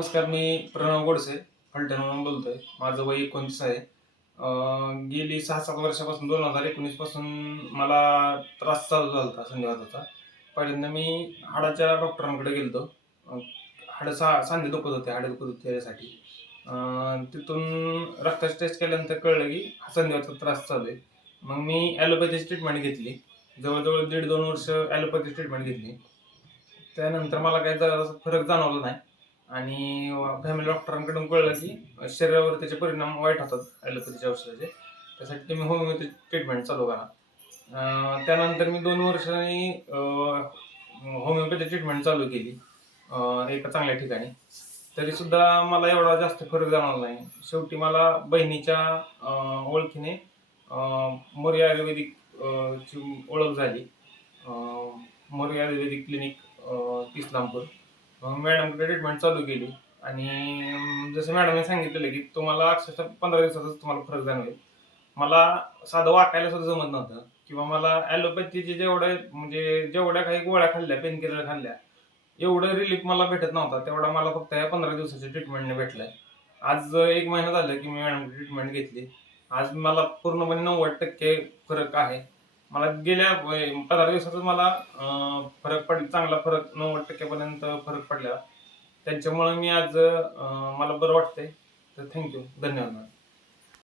नमस्कार, मी प्रणव गोडसे फलटणवरून बोलतोय. माझं वय 29 आहे. गेली 6-7 वर्षापासून 2019 पासून मला त्रास चालू झाला होता संधिवाताचा. पहिल्यांदा मी हाडाच्या डॉक्टरांकडे गेलो होतो. सांधे दुखत होते, हाडं दुखत होते त्यासाठी. तिथून रक्ताची टेस्ट केल्यानंतर कळलं की हा संधिवाताचा त्रास चालू आहे. मग मी ॲलोपॅथीची ट्रीटमेंट घेतली. जवळ-जवळ 1.5-2 वर्ष ॲलोपॅथी ट्रीटमेंट घेतली. त्यानंतर मला काही जरासा फरक जाणवला नाही. आणि फॅमिली डॉक्टरांकडून कळलं की शरीरावर त्याचे परिणाम वाईट होतात ॲलोपॅथीच्या औषधाचे. त्यासाठी तुम्ही होमिओपॅथी ट्रीटमेंट चालू करा. त्यानंतर मी 2 वर्षांनी होमिओपॅथी ट्रीटमेंट चालू केली एका चांगल्या ठिकाणी. तरीसुद्धा मला एवढा जास्त फरक जाणवला नाही. शेवटी मला बहिणीच्या ओळखीने मोरया आयुर्वेदिक ची ओळख झाली. मोरया आयुर्वेदिक क्लिनिक इस्लामपूर. मग मॅडमकडे ट्रीटमेंट चालू केली आणि जसं मॅडमने सांगितलेलं की तुम्हाला अक्षरशः 15 दिवसातच तुम्हाला फरक जाणवेल. मला साधं वाकायला सुद्धा जमत नव्हतं किंवा मला ॲलोपॅथीचे जेवढ्या काही गोळ्या खाल्ल्या, पेनकिलर खाल्ल्या, एवढं रिलीफ मला भेटत नव्हता. तेवढा मला फक्त या 15 दिवसाच्या ट्रीटमेंटने भेटलाय. आज 1 महिना झालं की मी मॅडमकडे ट्रीटमेंट घेतली. आज मला पूर्णपणे 90% फरक आहे. मला गेल्या 15 दिवसातच मला फरक चांगला फरक 90% पर्यंत फरक पडला. त्यांच्यामुळे मी आज मला बरं वाटतंय. तर थँक यू. धन्यवाद.